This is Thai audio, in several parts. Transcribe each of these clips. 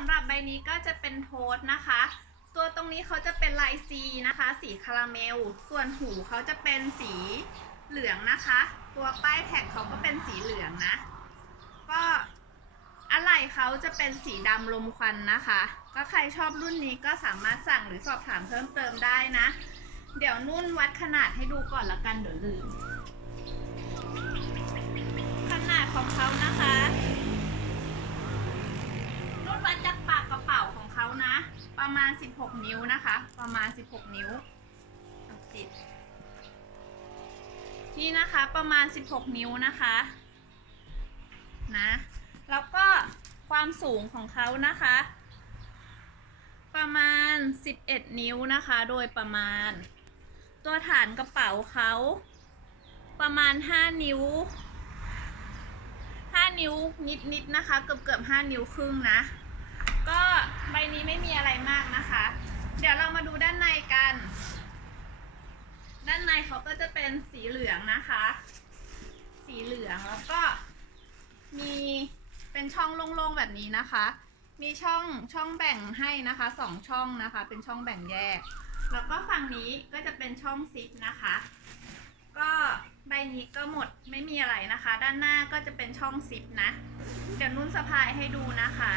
ำหรับใบนี้ก็จะเป็นโทส์นะคะ ตัวตรงนี้เขาจะเป็นลายซีนะคะ สีคาราเมล ส่วนหูเขาจะเป็นสีเหลืองนะคะ ตัวป้ายแท็กเขาก็เป็นสีเหลืองนะ ก็อะไหล่เขาจะเป็นสีดำลมควันนะคะ ก็ใครชอบรุ่นนี้ก็สามารถสั่งหรือสอบถามเพิ่มเติมได้นะ เดี๋ยวนุ่นวัดขนาดให้ดูก่อนละกันเดี๋ยวลืม ขนาดของเขานะคะ รุ่นวัดจากปากกระเป๋าของเขานะ ประมาณ 16 นิ้วนะคะ ประมาณ 16 นิ้วติดนี่นะคะประมาณ 16 นิ้วนะคะนะแล้วก็ความสูงของเขานะคะ ประมาณ 11 นิ้วนะคะ โดยประมาณ ตัวฐานกระเป๋าเขาประมาณ 5 นิ้ว 5 นิ้วนิดๆนะคะ เกือบเกือบๆ5นิ้วครึ่งนะ ก็ใบนี้ไม่มีอะไรมากนะคะ เดี๋ยวเรามาดูด้านในกัน ด้านในเขาก็จะเป็นสีเหลืองนะคะ สีเหลืองแล้วก็มีเป็นช่องโล่งๆแบบนี้นะคะ มีช่องช่องแบ่งให้นะคะสองช่องนะคะ เป็นช่องแบ่งแยก แล้วก็ฝั่งนี้ก็จะเป็นช่องซิปนะคะ ก็ใบนี้ก็หมดไม่มีอะไรนะคะ ด้านหน้าก็จะเป็นช่องซิปนะ เดี๋ยวนุ่นสะพายให้ดูนะคะ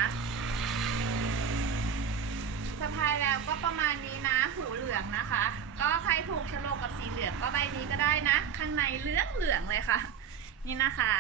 สะพายแล้วก็ประมาณนี้นะหูเหลืองนะคะ ก็ใครถูกโฉลกกับสีเหลืองก็ใบนี้ก็ได้นะ ข้างในเหลืองเหลืองเลยค่ะ นี่นะคะ